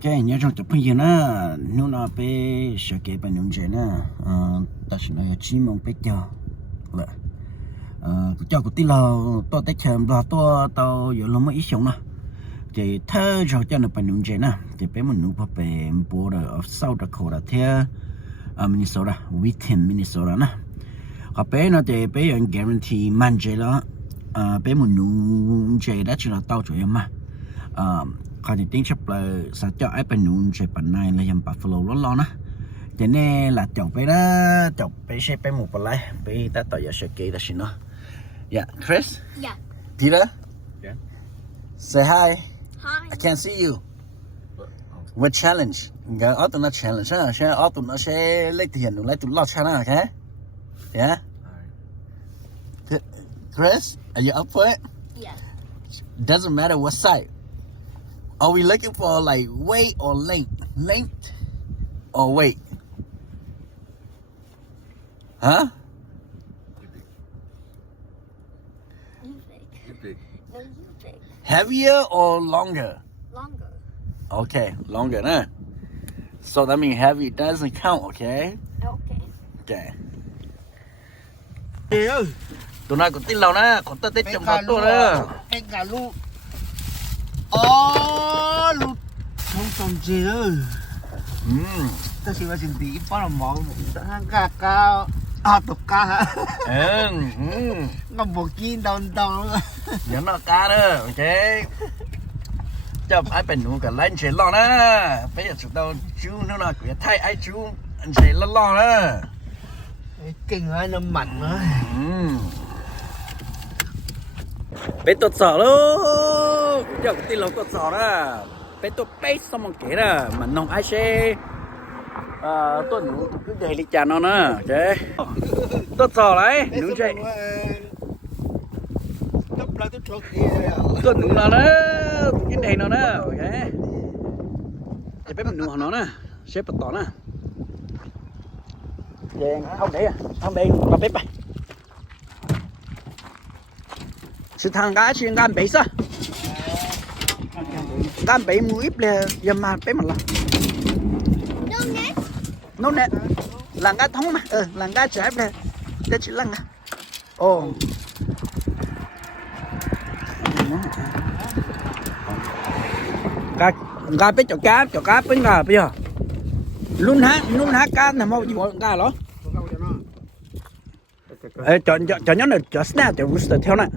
cái nhớ trong tập bây giờ nó nếu nó bé sợ cái bên nông dân nó ta sẽ nói chỉ mong bé là cho cái tí nào tôi tới chờ là tôi tao giờ nó mới ít sống nè thì thơ rồi cho nó bên nông dân nè thì bé mình nuôi bé border of South Dakota theo Minnesota Wheaton Minnesota nè họ bé nó thì bé nhận guarantee man chế đó bé mình nuôi chế đó chỉ là tao chủ yếu màเขาจะติ้งชับเลยสัตว์เจ้าไอ้เป็นหนุ่มเจ็บปันในเลยยังปัฟฟาโลร้อนๆนะแต่เนี่ยหลักจบไปนะจบไปใช้ไปหมู่ปลายไปแต่ต่อยาเชกกี้แต่ชินเนาะ Yeah Chris Yeah Peter Yeah Say hi Hi I can't see you What challenge งั้นเอาตัวนั้น challenge นะใช่เอาตัวนั้นใช้เล็กที่เห็นหนูเล็กตัวลอดชนะโอเค Yeah Chris are you up for it Yeah Doesn't matter what side Are we looking for like weight or length or weight? Huh? You pick You pick. No you pick Heavier or longer? Longer Okay, longer, huh? So that means heavy doesn't count, okay? Okay Okay. Chị ơi, Tụi nó còn tin lâu nè, còn tao tết trong đó tôi nữa. cái gà lu. Lu không trồng chị ơi. Tao chỉ phải chuẩn bị bao nhiêu món, ăn gà cao, tục cá hả? Ngâm một chín đồng luôn. Nhớ nó cá nữa, okay? Cho ai bên nuôi cả lên chế lo nè. Bây giờ chúng tao chú nó là cứ thay ai chú anh chế lo nè. Kinh hai năm mặn nữa. Bé tôi sợ luôn, giờ cái tin lòng tôi sợ đó. Bé tôi bé xong một cái đó, mà nông ai sẽ tôi nụ cứ để đi chả nó nữa, ok? Tôi sợ đấy, nụ chạy. Tôi nụ là nó, cái này nó nữa, ok? Để bé mình nụ nó nè, xếp bật tỏ nè. Về không để mà bếp này. Sự thằng gái chuyện gan bể sao? Gan bể mua ít là giờ mà bể mặt là. No net Nó nè, là gái thống mà, là gái trẻ là, đây chỉ là ngà. Ồ. Gà bể cho cá bể gà bây giờ. Luôn há cá này mau gì gọi gà đó. Cho nhớ là cho snap để rooster theo này.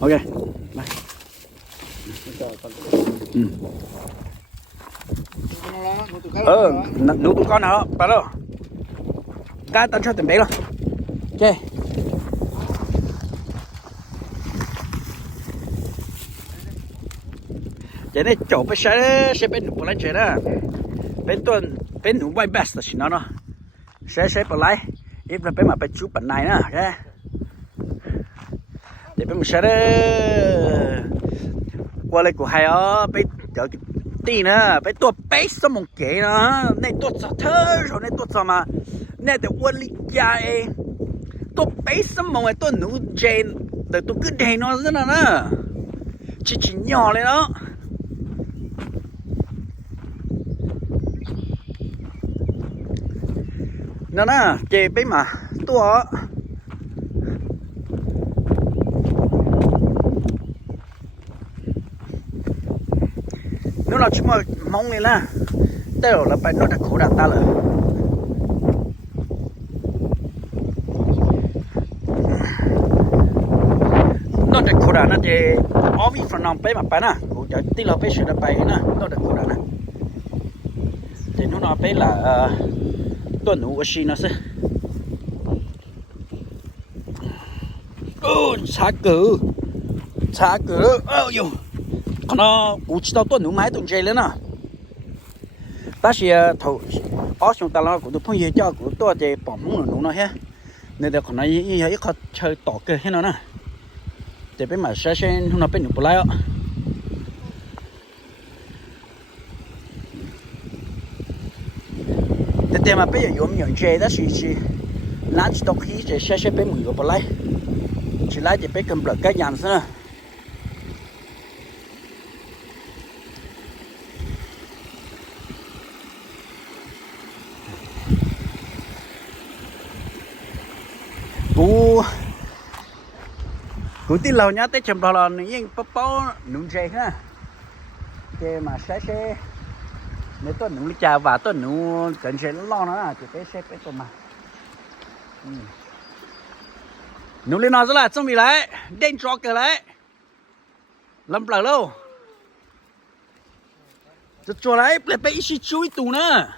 Ok. Bye. Nấu tụi con nào đó, đâu. Cá tao cho tiền bé rồi. Ok. Vậy này chỗ phải sẽ bên nụ lên chơi đó. Bên nụ white best là xin nó. Sẽ bật lại. If là bên mà bên chú bản này nè, ok. Để bên mình sẽ qua lại của hai ó bên giờ cái tí nữa bên tua bé xong một cái nữa này tua sao thơ rồi này tua sao mà này để quân lý chạy tua bé xong một cái tua nụ chèn để tua cứ đẩy nó rất là nữa chỉ nhỏ lên đó nó nè chè bé mà tua nếu là chúng mà mong này là tao là phải nó đã khổ đạt ta rồi nó đã khổ đạt nó thì ở vì phần nòng bé mà bé nè cũng cho tí là bé sẽ đã bé nè nó đã khổ đạt nè thì nó bé là tuần ngủ ở xin nó sẽ xa cử yo nó cũng chỉ tao tuần ngủ máy tuần chơi lên nè ta sẽ thầu ở trong ta là cũng được phong cho cũng tôi thì bỏ mông nó nó hết nên là còn nói như vậy khó chơi tỏ cái hết nó nè thì bên mà sẽ nó bên được lại ạ thì mà bây giờ dùng những chơi đó chỉ lá chỉ đọc khí sẽ bên mình được lại chỉ lá thì bên cầm bật cái nhàn nữa cú tin lâu nhá tới chậm đó là những bắp nung dây ha cái mà sẽ nếu tôi nung trà và tôi nung cần sẽ lo nó thì cái sẽ cái tôi mà nung lên nó rất là chuẩn bị lại đen cho cái lại làm bờ lâu cho lại để bị sự chú ý tụ nữa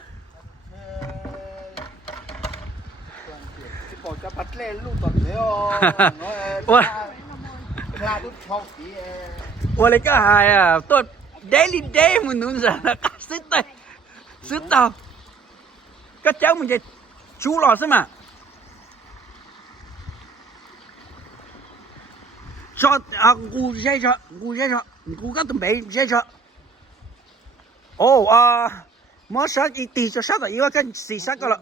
bỏ cho bắt lên lúc tuần thế ôi là lúc sau thì ôi lấy cái hài à tôi daily day mình nung ra là cắt sứt tao các cháu mình vậy chú lò xem mà cho cú dây cho cú các tụi bé dây cho mới sát đi tì cho sát rồi yêu cái xì sát cái là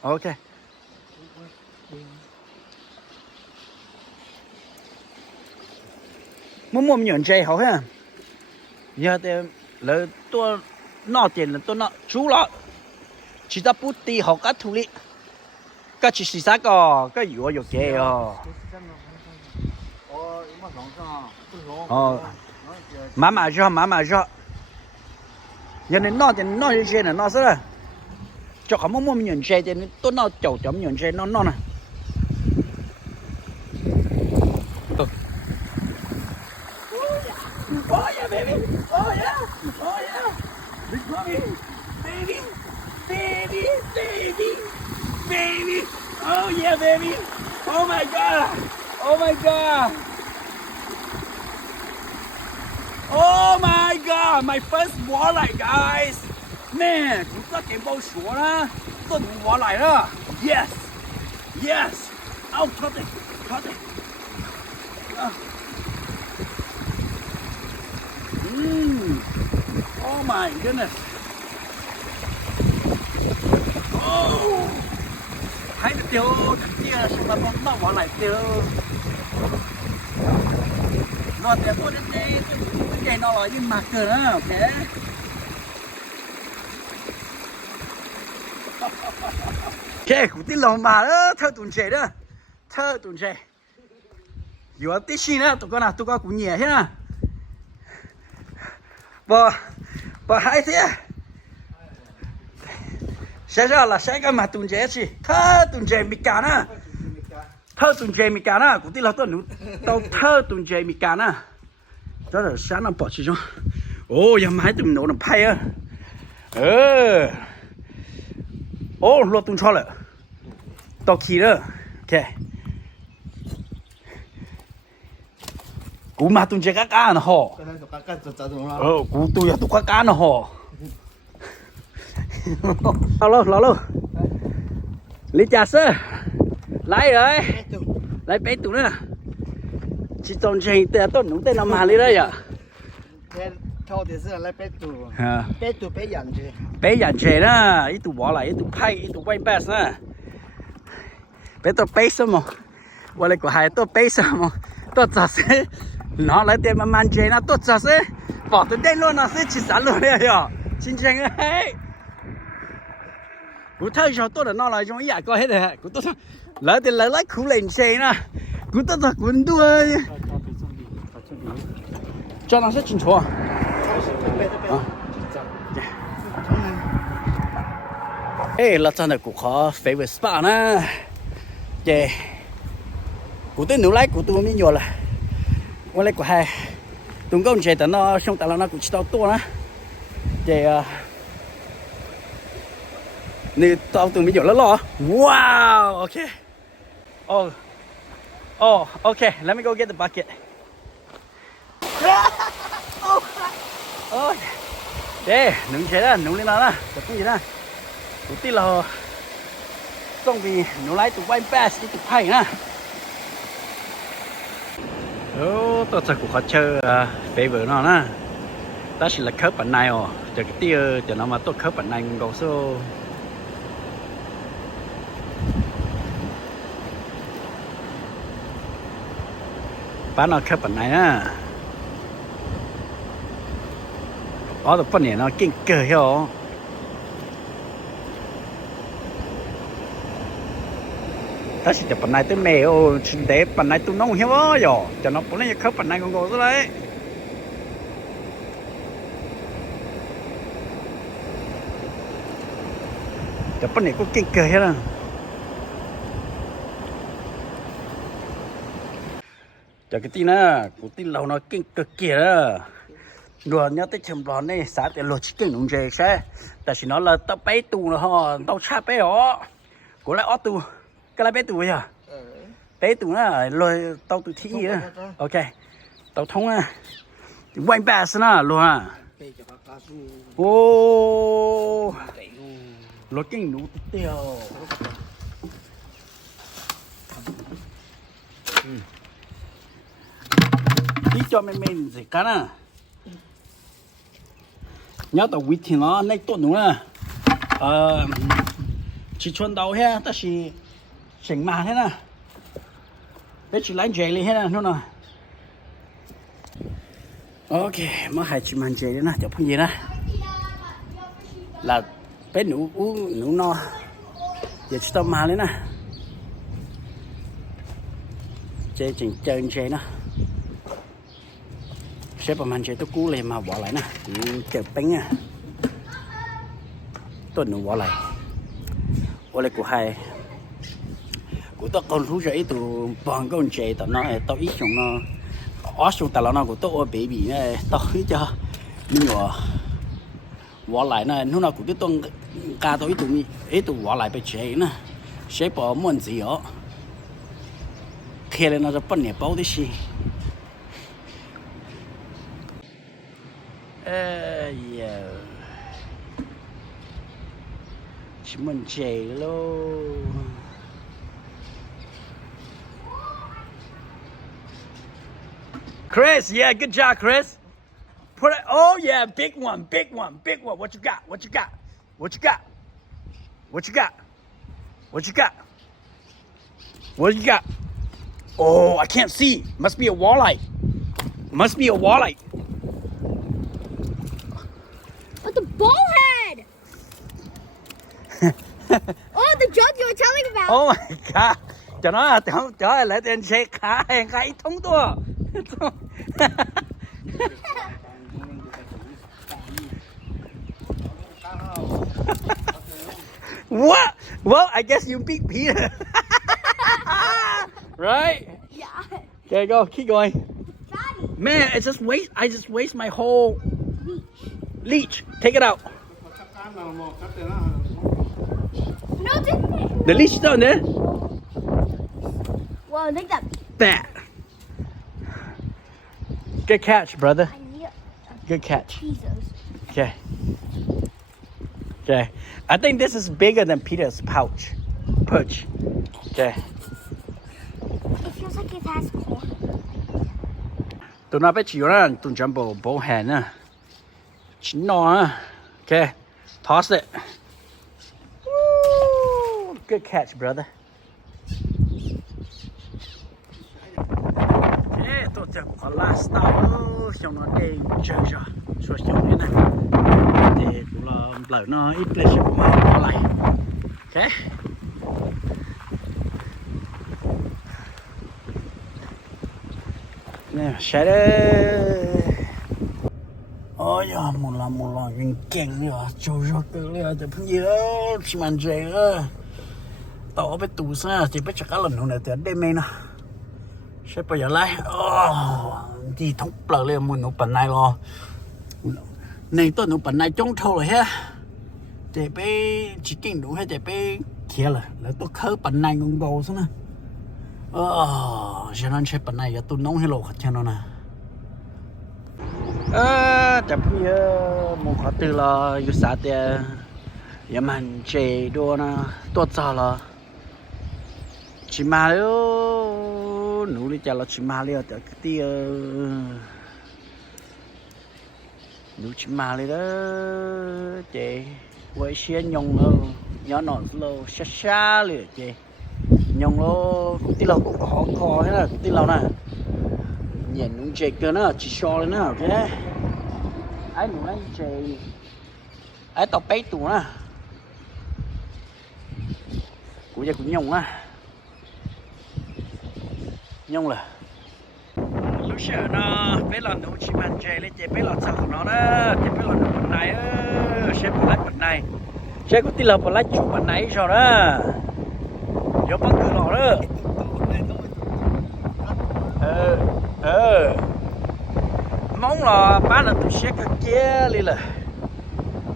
ok mua nhẫn dây hảo ha giờ thì là tôi nọ tiền là tôi nọ chú lọ chỉ ta bút tì học các thủ lý cái chỉ xì sát cái yếu kê mà cho giờ này nó thì nó như thế này nó sẽ là cho họ mua nhẫn dây thì tôi nó chậu chấm nhẫn dây nó này oh yeah baby oh yeah big mommy baby oh yeah baby oh my god oh my god my first walleye guys man chúng ta kiếm bao số đó tôi muốn walleye đó yes out thoát đi oh my goodness hai cái tiêu thằng kia sao mà nó bỏ lại tiêu nó tiền tôi đến đây cái nó là những mặt cờ đó ok ok cũng tin lòng mà đó thơ tuần trẻ vừa tí xí nữa tụi con nào tụi con cũng nhẹ thế nào bỏ hai thế sẽ ra là sẽ cái mà tuần trẻ gì thơ tuần trẻ mì cá nè cũng tin là tôi nụ tao thơ tuần trẻ mì cá nè đó là sáng năm bỏ chỉ cho giờ mai tụi nó phai á lo tuần cho lại tao khí đó ok cú mà tuần trẻ cá nó hò cú tôi tụi cá nó hò lâu lý trà sơ lấy rồi lấy bé tụi nữa chỉ trồng gì từ tôi nấu tên làm mà đi đấy à thâu thì sẽ lấy bé tụi bé dàn chè đó ít tụi bỏ lại ít tụi pay ít tụi quay best nữa bé tụi bé sao mà qua lại của hai tụi bé sao mà tôi chả sẽ nó lấy tiền mà man chè nó tôi chả sẽ bỏ từ đây luôn nó sẽ chỉ sản luôn đấy à chính xác ấy cú thấy cho tôi là nó là trong ý à coi hết rồi cú tôi lấy tiền lấy khú lên xe nè cú tôi thật cuốn đuôi cho nó sẽ chỉnh chua ê là chân là cú khó favorite spot nè chè cú tôi nấu lại cú tôi mới nhiều là qua lại của hai tụi con chè tao nó xong tao nó cũng chỉ tao to nè chè nè tao tụi mình nhiều lắm lo wow okay okay let me go get the bucket đây nướng chế đó nướng lên nó nè tập gì nè tụi tí là xong vì nướng lại tụi quay pass tụi hay nè tôi sẽ cũng khó chơi phê vợ nó nè ta chỉ là khớp bản này cho cái tia cho nó mà tôi khớp bản này có số bán nó khớp bản này á được phần này nó kinh cờ hiểu ta chỉ để phần này tới mẹ ô chỉ để phần này tôi nông hiếu rồi cho nó bốn này khớp phần này còn gồ rồi đấy cho phần này có kinh cười hết rồi cho cái tin á của tin lâu nó kinh cực kìa đó đùa nhớ tới chấm đòn này xã để lột chicken đúng chưa sẽ tại vì nó là tao bé tù nó ho tao cha bé đó của lại ót tù cái lại bé tù vậy à bé tù nó lôi tao tù thi á ok tao thông á quay bass nó luôn à ô lột cái nụ tiêu đi cho mình gì cả nè nhớ tao quýt thì nó này tốt đúng không chỉ chuẩn đầu hết ta chỉ chỉnh mà thế nè để chỉ lấy dây lên hết nè nó nè ok mà hai chỉ mang dây đấy nè chụp cái gì nè là bé nụ nụ no giờ chỉ tao mà lên nè dây chỉnh chân dây nè sẽประมาณ tôi cú lên mà bỏ lại nè chợt bánh à tôi nó bỏ lại của hai của tôi còn thú dậy tụ bằng con trẻ tao nó tao ít trong nó ở xuống tao nó của tôi baby này tao ít cho nhiều bỏ lại nè lúc nào của tôi ca tôi ít tụ bỏ lại bị trẻ nè sẽ bỏ món gì đó khi lên nóจะปั้นเนี่ยเป้าได้สิyeah. Chỉ mình chạy luôn. Chris, yeah, good job, Chris. Put it. Oh yeah, big one, big one, big one. What you got? What you got? What you got? What you got? What you got? What you got? Oh, I can't see. Must be a walleye. Must be a walleye. Oh, the bullhead! Oh, the jug you were telling about. Oh my god. Cho nó lại tên xe khá hàng cái thông tua. What? Well, I guess you beat Peter. Right? Yeah. Okay, go. Keep going. Daddy. Man, I just waste my whole leech. Take it out. No, didn't The leech is down there. Well, take that. That. Good catch, brother. I need Good catch. Jesus. Okay. Okay. I think this is bigger than Peter's pouch. Perch. Okay. It feels like it has corn. Tụi nó bé chịu ra, tụi chấm bổ hẹn nè. Chín nó á. Okay. Toss it. Woo! Good catch, brother. Okay, tôi chắc có last stop. Xong nó đi chơi rồi. Rồi xong thế này. Thì cũng là lỡ nó ít lên sẽ bỏ lại. Okay. Nè, sẽ đây. Ôi da, một lần kinh rồi, trôi ra từ đâyจะพึ่งgì đó, chỉ mang chơi đó. Tao ở bên tù xa, chỉ biết chắc lần hôm nay thì đêm nay nè. Sẽ bây giờ lại, đi thông bờ lên muốn nấu bánh này rồi. Này tôi nấu bánh này trong thâu rồi ha. Để bé chỉ kinh đủ hay để bé kia là tôi khơi bánh này ngon đồ xong nè. Cho nên sẽ bánh này tôi nấu hello cho nó nè. Chậm như một khó từ là yêu xã thì em hành chế đồ nè tốt cho là chỉ mà liệu nụ đi cho là chỉ mà liệu cái tí nụ chỉ mà liệu đó chế với xe nhông lâu nhỏ nọn lâu xa xa liệu chế nhông lâu tí lâu cũng khó khó hết là tí lâu nè nhìn nụ chế cơ nó chỉ so lên nè ok ai nụ này chế ai tao bé tụ nè cũng giờ cũng nhông á nhông là lúc sợ nó bé là nụ chỉ mang chơi lấy chơi bé là sao nó đó chơi bé là nụ bên này sẽ bỏ lái bên này sẽ có tí là bỏ lái chủ bên này rồi đó vô bắt cửa nó đó mong là bán là tụi xe cái kia đi là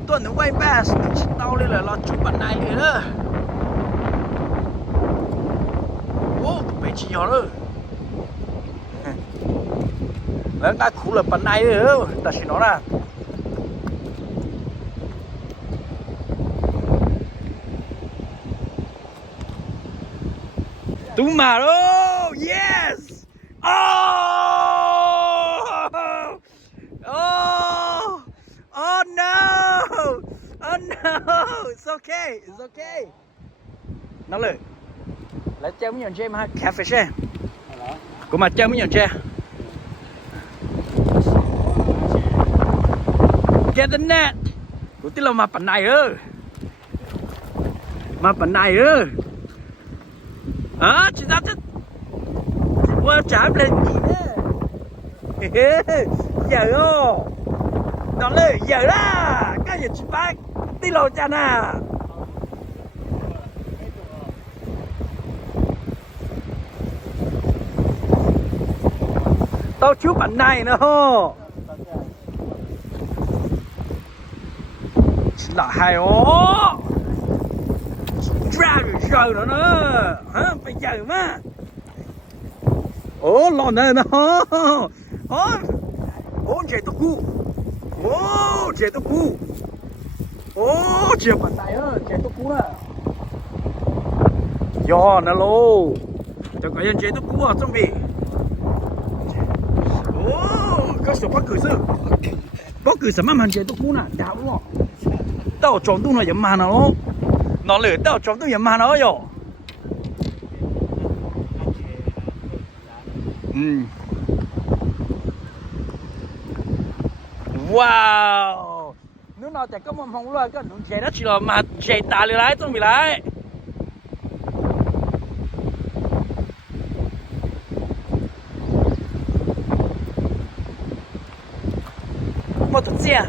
tôi nó quay ba tụi tao đi là chủ bên này đi đó ô tụi bé chỉ nhỏ đó lớn ta khu là bên này nữa ta chỉ nói là tú mà đó yes oh no it's okay nóเลยlấy chơi mấy nhọn chơi mà cafe xe của mà chơi mấy nhọn chơi get the net của tí là mà bản này chị ra chứ qua trả lên gì nữa giờ nó lên giờ đó cái gì chị bác tí lô cha nè tao chú bản này nữa hô là hay ó ra rồi nữa hả bây giờ mà lon này nó chạy tao cu chạy tao cu chạy bàn tay chạy tao cu nè do nó lô cho cái nhân chạy tao cu à trong bì có số bắt cử sao mà chạy tao cu nè đào luôn tao trồng tung là giống mà nó lửa tao trồng tung giống mà nó rồi wow nước nào chạy có mầm hồng luôn cái chạy đó chỉ là mà chạy tà lửa lái trong bị lái một tuần xe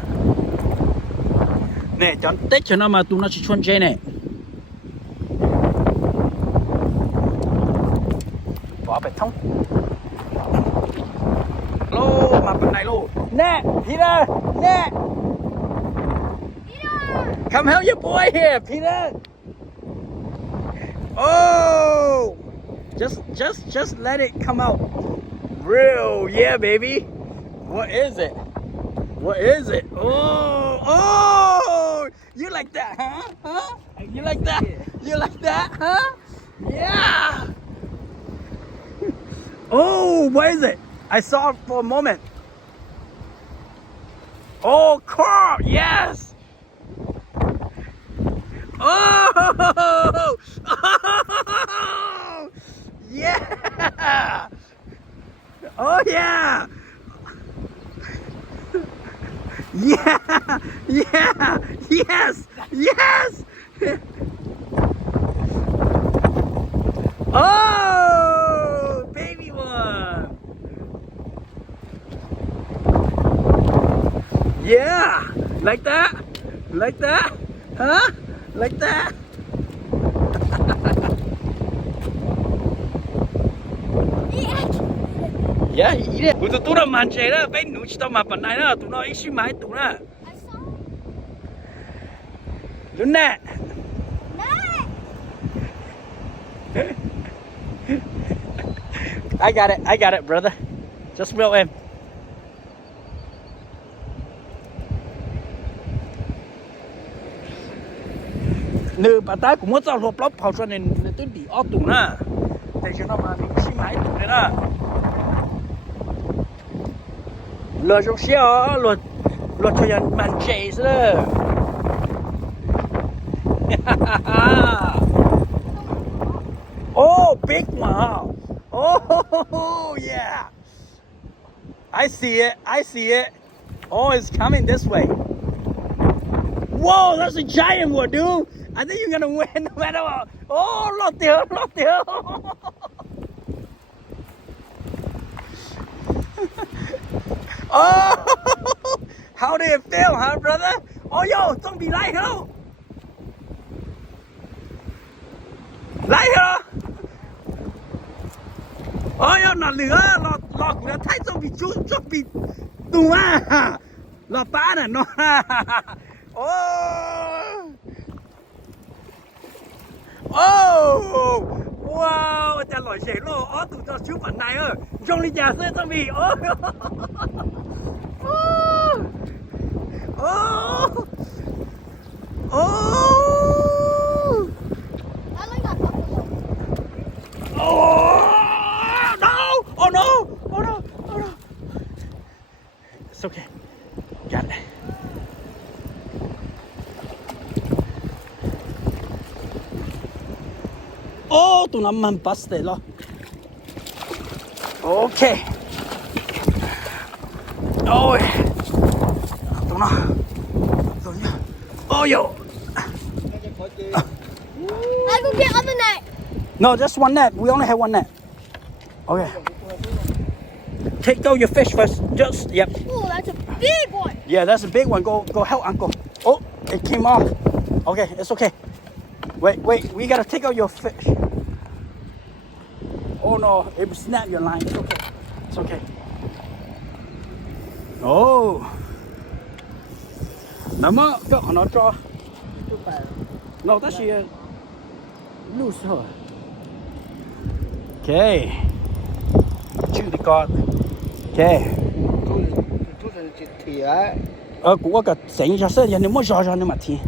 nè chọn tết cho nó mà tụi nó chỉ chuồn chơi này bỏ bê thông lô mà bên này lô nè Peter nè come help your boy here Peter oh just let it come out real yeah baby what is it oh you like that huh you like that huh yeah oh what is it I saw it for a moment oh car yes oh yeah oh yeah yeah yes oh baby one yeah like that huh like that yeah he eat it tụi nó màn chơi đó bên núi chỉ tao mà phần này đó tụi nó ít xíu máy tụi nó luôn nè I got it brother just reel in nữ bà ta cũng muốn cho lốp lốp phao cho nên tôi đi ở tụi nó để cho nó mà bị xíu máy tụi này đó lừa trong xe lừa cho nhân màn chạy rồi oh big one oh yeah I see it oh it's coming this way whoa that's a giant one dude I think you're gonna win no matter what oh lọt tiêu Oh, how did it feel, huh, brother? Oh, yo, don't be like hello. Like hello. Oh, yo, nó lửa, lọ của nó thấy don't be chú, don't be tung à. Lọ tá nè, nó. Oh. Oh. Wow, chả lòi xế lô. Oh, tụi cho chú phần này ơ. Trong đi nhà xe don't be. Oh. Oh. Oh. I like that buffalo. Oh no! Oh no! Oh no! Oh no! It's okay. Got it. Oh, tụi nó mặn busted lo. Okay. Ôi. Tụi nó. Rồi nhá. Oh yo. I go get other net. No, just one net. We only have one net. Okay. Take out your fish first. Just yep. Oh, that's a big one. Yeah, that's a big one. Go help Uncle. Oh, it came off. Okay, it's okay. Wait. We gotta take out your fish. Oh no, it will snap your line. It's okay. It's okay. Oh. Nắm á, nó cho. No, that's loose thôi. Okay. Chịu đi con. Okay. Của cái sinh ra sẽ nếu mà rõ nếu mà thì.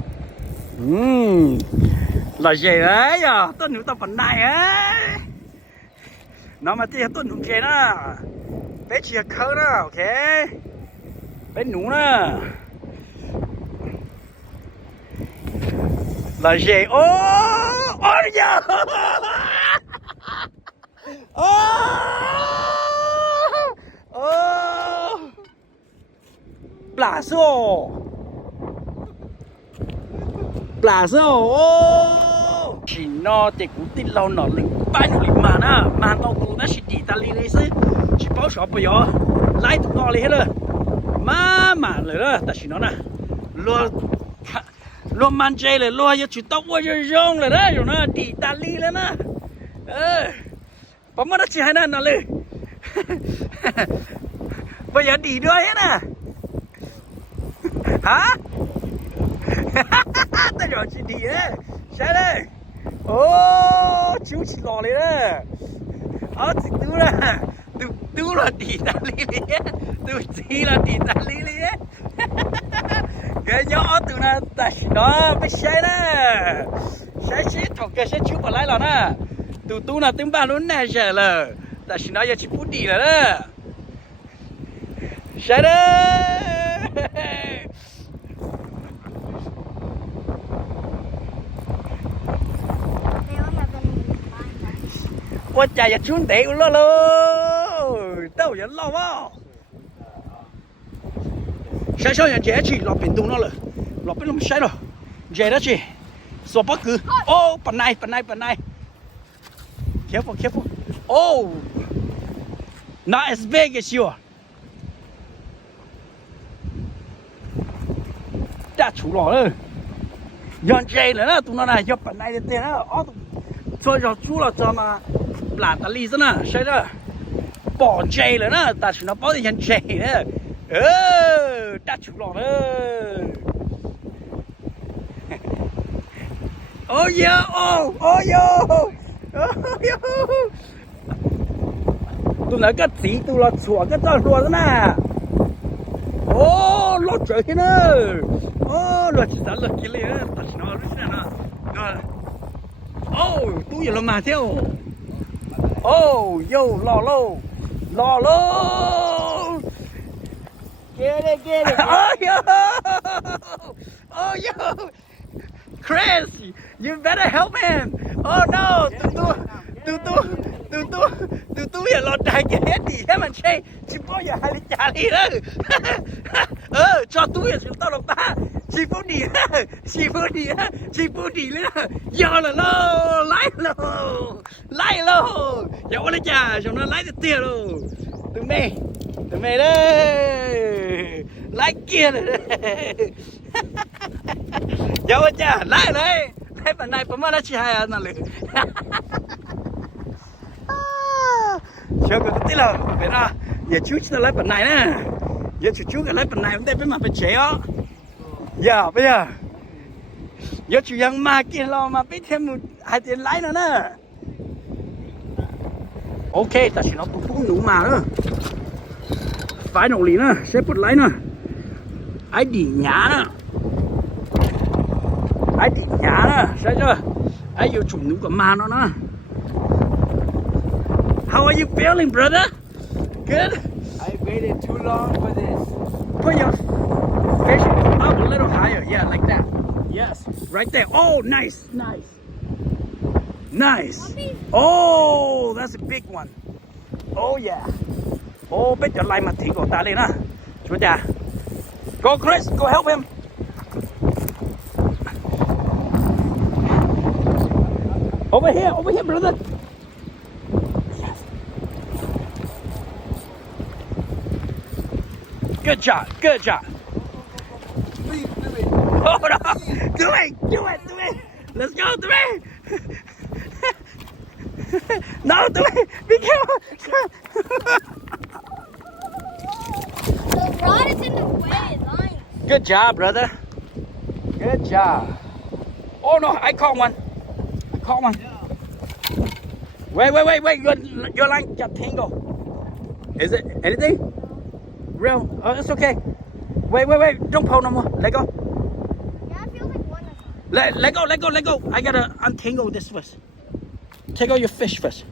Là gì đấy à? Tôi nữ tập phần này ấy. Nó mà thì tôi nữ kia đó. Bé chia khơi đó, ok. Bé nữ đó. Là gì? Oh, yeah. Plazo. Chỉ nó thì cũng tin lâu nó linh bao nhiêu linh mà na, mà tao cũng đã chỉ đi ta đi lấy xí, chỉ bảo shop bây giờ, lấy tụi nó đi hết rồi, mà rồi đó, ta chỉ nó nè, luôn man chơi rồi, luôn giờ chỉ tao quay rong rồi đó, rồi nó đi ta đi lên na, bao nhiêu nó chỉ hai nó lên, bây giờ đi đôi hết nè, hả? Ta rồi chị đi á, sao đây? Ô, chú chỉ lò lên á, chị tú là, tú là đi ta đi á, tú chỉ là đi ta đi á, cái nhỏ tú là ta chỉ nó biết sai đó, sai chỉ thằng cái sai chú bảo lại là nè, tú là tiếng ba luôn nè giờ là, ta chỉ nói giờ chỉ phút đi là đó, sai đó. Ôi trời ơi, xuống tiểu lo luôn. Tao vẫn lo quá. Sai sao nhận dễ chị, lọt biển tung nó rồi. Lọt biển nó sai rồi. Dễ đó chị. Số bất cứ. Ô, phần này. Careful. Oh. Not as big as you. Đã chủ lọ rồi. Nhận dễ nữa đó, tụi nó này, cho phần này để tiền đó. Cho chú là cho mà làm ta lý nè, sai đó, bỏ dây rồi nè, ta chỉ nó bỏ đi nhận dây nữa, đã chịu lọ nữa, oh yeah, tụi nó cái gì, tụi nó chùa cái cho luôn đó nè, lót trời kia nữa, lót chỉ sản lót kia nữa, ta chỉ nó lúc này nè, tôi giờ làm mà theo. Oh, yo, lò lô. Get it. Oh, yo. Chris, you better help him. Oh no, tu giờ lọt đại cái hết đi thế mà chơi, chỉ bao giờ hai trả đi đó. Cho tu giờ tao lọt ta, chỉ phụ đi nữa. Giờ là lô, lấy lô. Giờ lấy trả, cho nó lấy được tiền luôn. Tụi mày, tụi mày đây lái kia rồi đấy dấu chưa lái đấy lái phần này phần mà nó chỉ hai à nó lử chưa có tí là phải ra giờ chú sẽ lái phần này nè giờ chú cái lái phần này đây với mà phải chế á giờ bây giờ giờ chú yang mà kia lo mà biết thêm một hai tiền lái nữa nè ok ta chỉ nó tụt cũng đủ mà nữa phải nổ lý nữa sẽ bật lái nữa ai đi nhá nữa ai đi nhá nữa sao chưa ai yêu chủng nụ của mà nó nữa how are you feeling brother good I waited too long for this. put your fish up a little higher yeah like that yes right there oh nice nice nice oh that's a big one oh yeah oh biết cho lại mặt thì của ta lên á chú cha go Chris go help him over here brother yes. Good job hold on do it let's go do it no do it be careful The rod is in the way, line. good job brother good job oh no I caught one wait your line got tangled is it anything real oh it's okay wait don't pull no more let go Yeah, it feels like one is on. let go I gotta untangle this first take out your fish first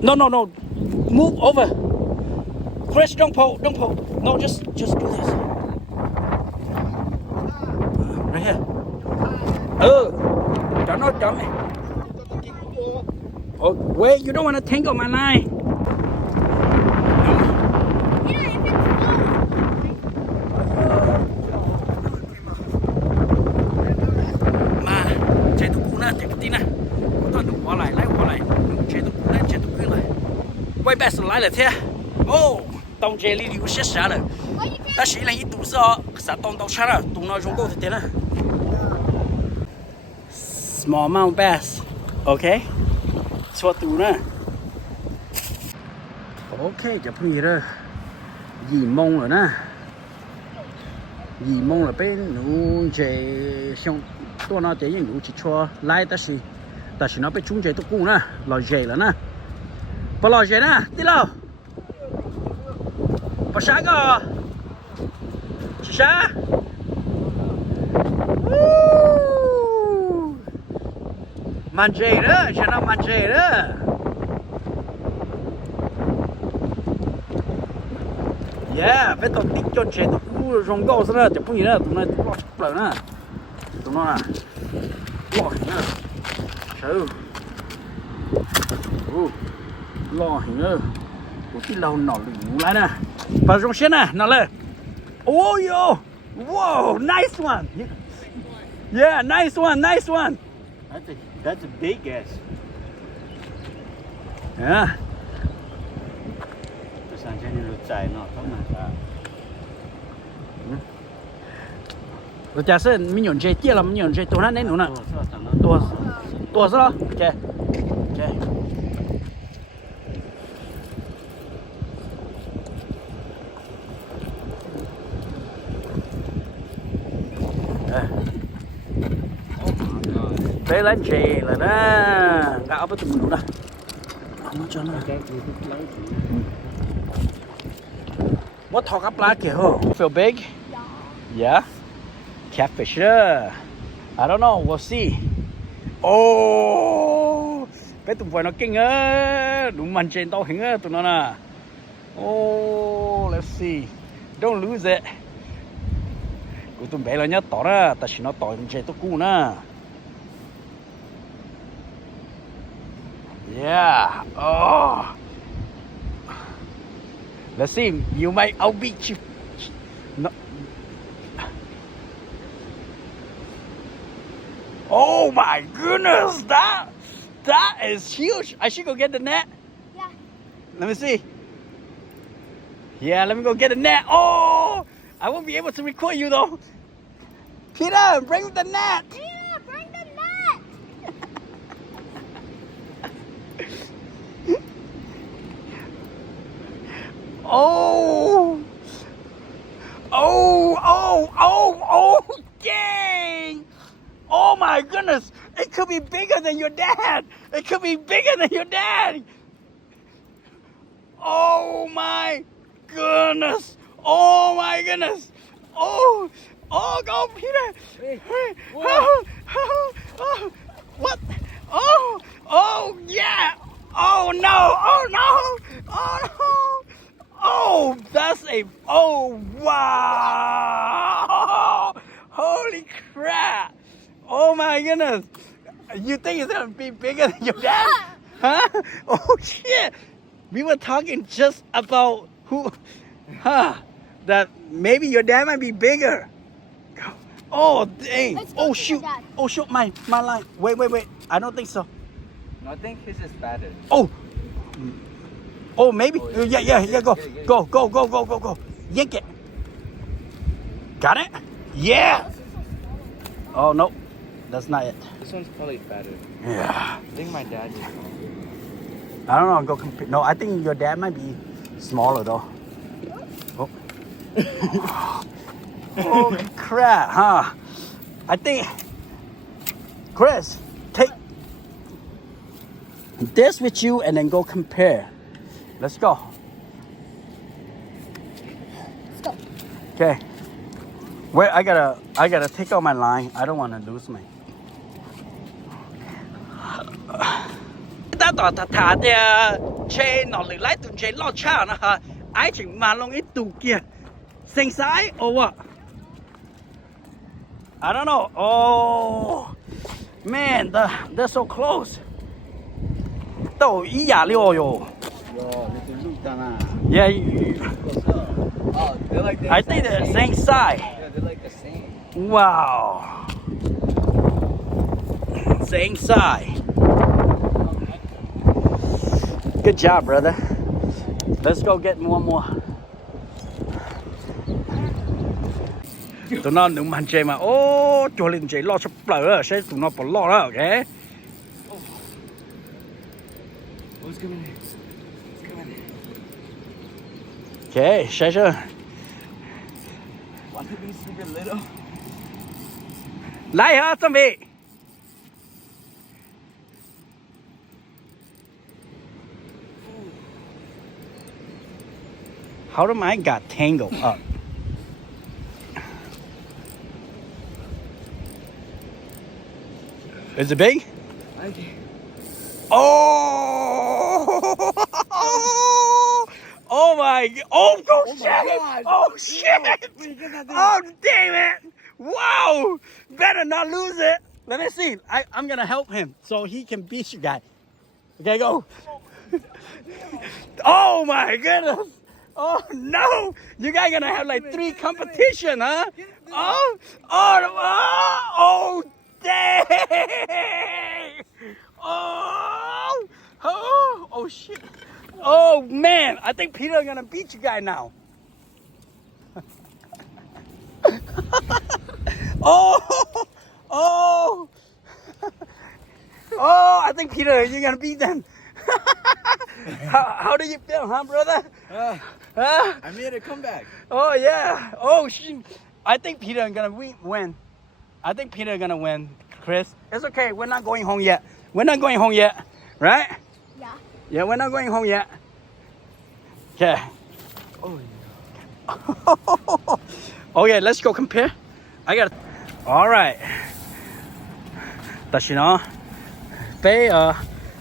no move over Chris don't pull no just do this right here cho nó oh wait you don't want to tangle my line Yeah, if it's mà chế tụ cũ nè chế cái tí nè tôi đừng bỏ lại chế tụ cũ lại quay best lại là thế ô tông chế li liu chết rồi ta chỉ là ít tụ sao sao tông tàu sát rồi tụ nó dùng câu thế nè small amount bass okay cho tụ nè ok chụp gì đó gì mông rồi nè gì mông là bên nụ chế xong tôi nói thế nhưng nụ chỉ cho lại ta chỉ nó bên trung chế tôi cũng nè lòi chế là nè bỏ lòi chế nè tí đâu bỏ sáng cơ chỉ sáng màn chế đó cho nó màn chế đó yeah phải tao tích cho chế tao cú rong gạo sao chứ không gì nữa tụi nó lo chụp lại nè tụi nó lo hình nữa sao lo hình nữa tụi cái lâu nọ lù lại nè và rong xén nè nọ lên oh yo wow nice one yeah nice one That's a big ass. yeah Tôi sang trên lụt chạy nó không mà. rồi giả sử mình nhận chế tiếc là mình nhận chế tụi nó nên nữa nè tua sao chế đây là chế là đó gạo với tụi mình nữa không cho nó what talk up like here feel big yeah catfish I don't know we'll see oh cái tụi nó kinh á đúng mình trên tao hình á tụi nó nè oh let's see don't lose it của tụi bé là nhớ tỏ ra ta chỉ nó tỏ trên tao cũ nè yeah oh let's see you might outbeat you no. Oh my goodness, that is huge. I should go get the net. Yeah. Let me see. Yeah, let me go get a net. Oh, I won't be able to record you though. Peter, bring the net. Yeah, bring the net. Oh, dang. Oh my goodness. It could be bigger than your dad. It could be bigger than your dad. Oh my goodness. Oh my goodness. Oh, go Peter. Hey, What? Oh, yeah. Oh no. Oh, oh, wow. Holy crap. Oh my goodness. You think it's gonna be bigger than your dad? Huh? Oh shit. We were talking just about that maybe your dad might be bigger. Oh dang. Let's go Oh to shoot. your dad. Oh shoot, my line. Wait. I don't think so. No, I think his is fatter. Oh, maybe. Oh, Yeah. Go. Yank it. Got it? Yeah. Oh no, that's not it. This one's probably fatter. Yeah. I think my dad is. I don't know. Go compare. No, I think your dad might be smaller though. Oh. Holy crap, huh? I think, Chris, take this with you and then go compare. Let's go. Let's go. Okay. Wait, I gotta take out my line. I don't want to lose my. Đã thả the chain nó lại tụi chain lo cha nó hả? Ai chừng mà long ít tụ kia, sinh sái or what? I don't know. Oh, man, they're so close. Đâu ý giả liêu yo. Yeah, Oh, they're like I think they're the same size. Yeah, they're like the same. Wow. Same size. Good job, brother. Let's go get one more. Tụi nó đừng mạnh chơi mà. Ô, cho lên chơi lo sắp lỡ sẽ tụi nó bỏ lo đó, ok? What's coming in? It's coming in. Okay, sẽ chưa? Want to be super little? Lại hả, chuẩn bị. How do I got tangled up? Is it big? I think. Oh! Oh my! Oh, my shit! God. Oh shit! Wait, you got that. Oh damn it! Wow! Better not lose it. Let me see. I'm gonna help him so he can beat you guys. Okay, go. Oh my goodness! Oh no! You guys gonna have like 3 competition, huh? Oh, dang! Oh shit! Oh man! I think Peter gonna beat you guys now. Oh! I think Peter, you're gonna beat them. How do you feel, huh, brother? Huh? I made a comeback. Oh yeah. Oh shoot. I think Peter gonna win. I think Peter gonna win, Chris. It's okay. We're not going home yet. Right? Yeah. Yeah, we're not going home yet. Okay. Oh, Okay, let's go compare. I got. All right. 但是呢，俾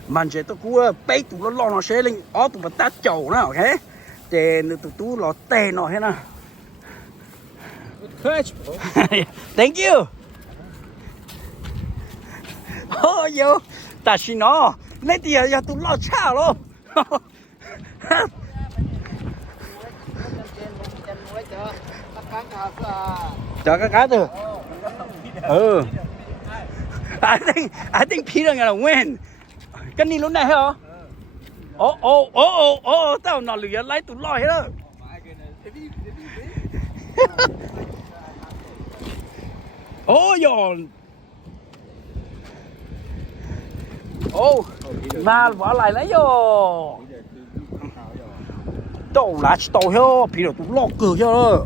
慢住都估啊，俾度落落水令，我度咪得做啦，OK？ Then tu lo ten no hena. good catch, bro. Thank you. Oh yo, ta shi no. Lấy tiền ya tu lo cha lo. Cho cái cá từ. Ừ. I think Peter gonna win. Cái này lúc này hả? Oh, tao nó lừa lấy tụi lo hết đó. Ôi dồi. Ô, mà bỏ lại lấy vô. Đâu là chỉ tàu heo, Peter tụi lo cửa cho.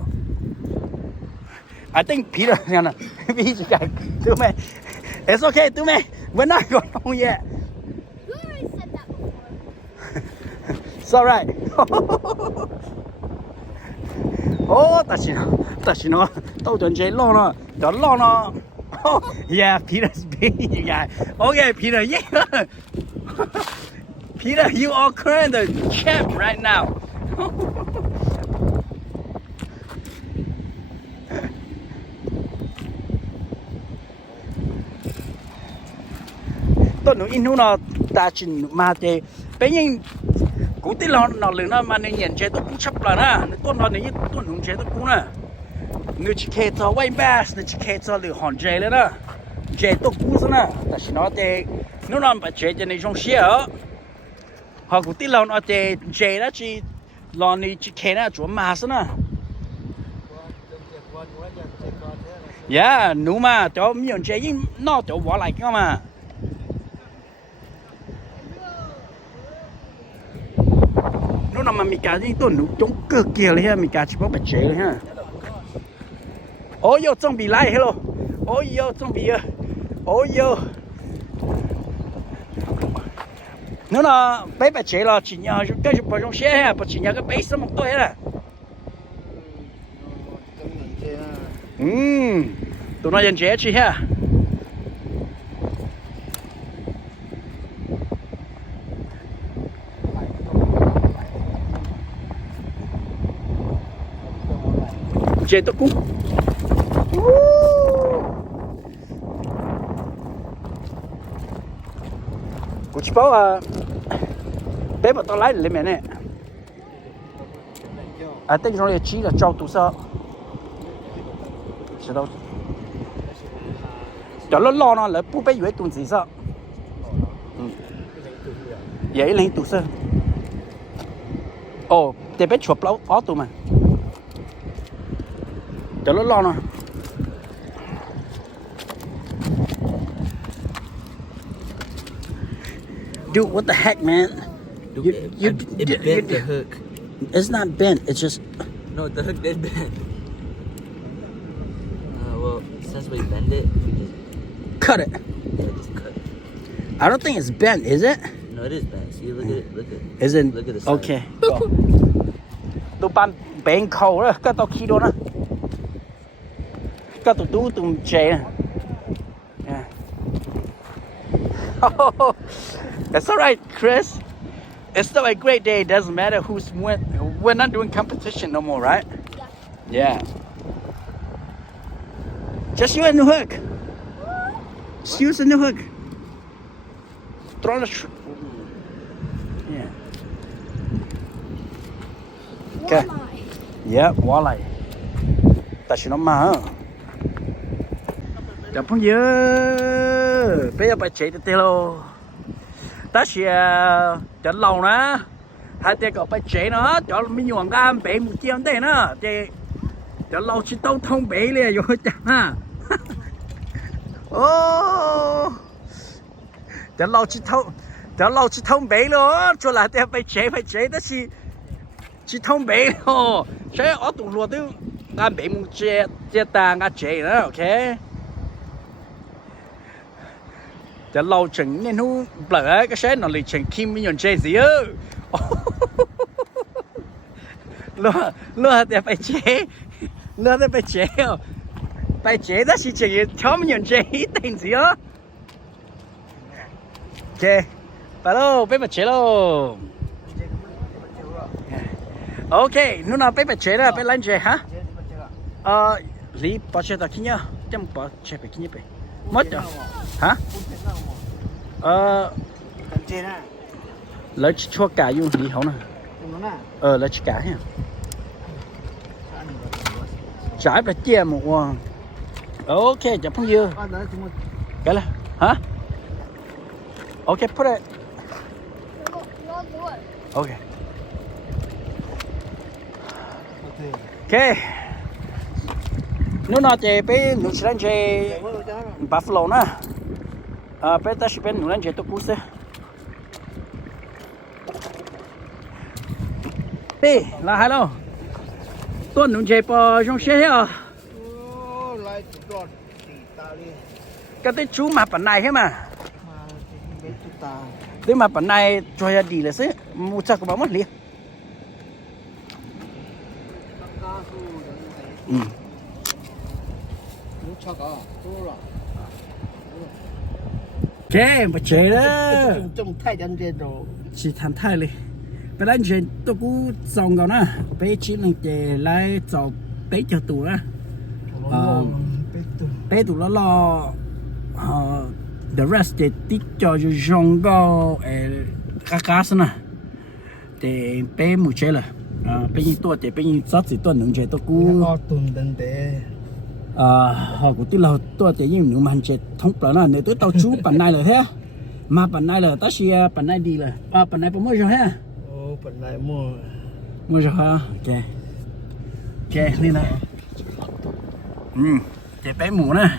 I think Peter, nha nè, Peter cái, tụi mày, it's okay, tụi mày, we're not going home yet. You already said that before. It's alright. Ô, ta chỉ nó, tao chuẩn chế lo nó, cho lo nó. Oh, yeah, Peter's big guy. Okay, Peter, yeah. Peter, you are current the champ right now. Tôi nói in nó ta chỉ mà thì bây giờ cú tí nó lừa nó mà nên nhận chế tôi cũng chấp là na tôi nói này tôi không chế tôi cũng nè người chỉ kể cho way bass người chỉ kể cho lừa hòn chế lên đó chế tôi cũng rồi nè但是nó thì nó làm phải chế cho này trong xe họ cú tí nó thì chế đó chỉ lo này chỉ kể nó chỗ mà sao nè yeah nếu mà cho miếng chế nhưng nó cho bỏ lại cái mà nó nằm mà mình cá gì tôi nấu chống cực kiaเลยha mình cá chỉ có bạch chế ha ôi yo chuẩn bị lại hello ôi yo chuẩn bị ôi yo nó là bé bạch chế là chỉ nhờ cái gì bảo trong xe ha chỉ nhờ cái bé sắm một tôi là tụi nó nhận chế chi ha chế tôi cũng cô chỉ bảo à bé bảo tao lái lên mẹ nè à tên trong này chỉ là trâu tụ sợ知道cho nó lo nó là不被以为肚子sợ vậy lên tụ sợ ồ để bé chụp lâu ó tụ mà cho nó lo nó dude what the heck man It bent the hook. it's not bent it's just No, the hook did bend. Well, since we bend it, we just cut it just cut it. I don't think it's bent is it No, it is bent. See, look at it. Look at it. isn't Look at the side. okay tụi bạn bén khâu đó cái tao khi đó nó cái tụi chế nè yeah. It's alright Chris it's still a great day it doesn't matter who's win we're not doing competition no more right yeah just use a new hook just use a new hook throw the yeah okay yeah walleye tại sao nó mà chả phong dơ bây giờ phải chạy từ telo ta sẽ chả lâu nữa hai tay cậu phải chạy nữa cho mình nhọn ra bể một chiếc đây nữa thì chả lâu chỉ tao thông bể liền rồi chả ha ô chả lâu chỉ thông bể luôn cho là tay phải chạy ta chỉ thông bể thôi sẽ ở tủ lúa tôi ăn bể một chiếc ta ăn chạy nữa okจะเราถึงเนี่ยนู้เปล่าก็ใช้หน่อยถึงคิมไม่ยอมเจสิเออเลือแต่ไปเจเลือแต่ไปเจไปเจแต่สิเจชอบไม่ยอมเจติงสิเออโอเคไปแล้วไปไปเจแล้วโอเคนู้นน่ะไปเจแล้วไปร้านเจฮะรีบไปเจต่อขี้เนี่ยจำไปเจไปขี้เนี่ยไปหมดจ้ะฮะCần trên á. lấy cho cả dùng gì không nè lấy cả ha trái là chia một ok chả phong dưa cái là hả ok put it ok nếu nó chơi bên New Zealand chơi Buffalo nè bên ta chỉ bên New Zealand chơi tôi cú xe đi là hai đâu tuần New chơi bò trong xe hả lại tròn ta đi cái tên chú mà bản này hết mà bên chúng ta thế mà bản này cho ra đi là sẽ mua chắc có mất liền ok mà chơi đó trong thay chân trên rồi chỉ thành thay đi bây giờ chơi tôi cũng xong rồi nè bây chỉ là chơi lại cho bé cho tụi á bé tụi nó lo the rest thì tí cho rong go cá xem nè thì bé mua chơi là bé như tôi thì bé như sáu chỉ tôi nướng chơi tôi cũng tuần đến để họ cũng tí là tôi thì như nướng mà chơi thông bảo là nếu tôi tao chú bản này rồi thế mà bản này là ta chỉ bản này đi là bản này có mua rồi ha phần này mua rồi ha ok ok đi này chơi bé mù nè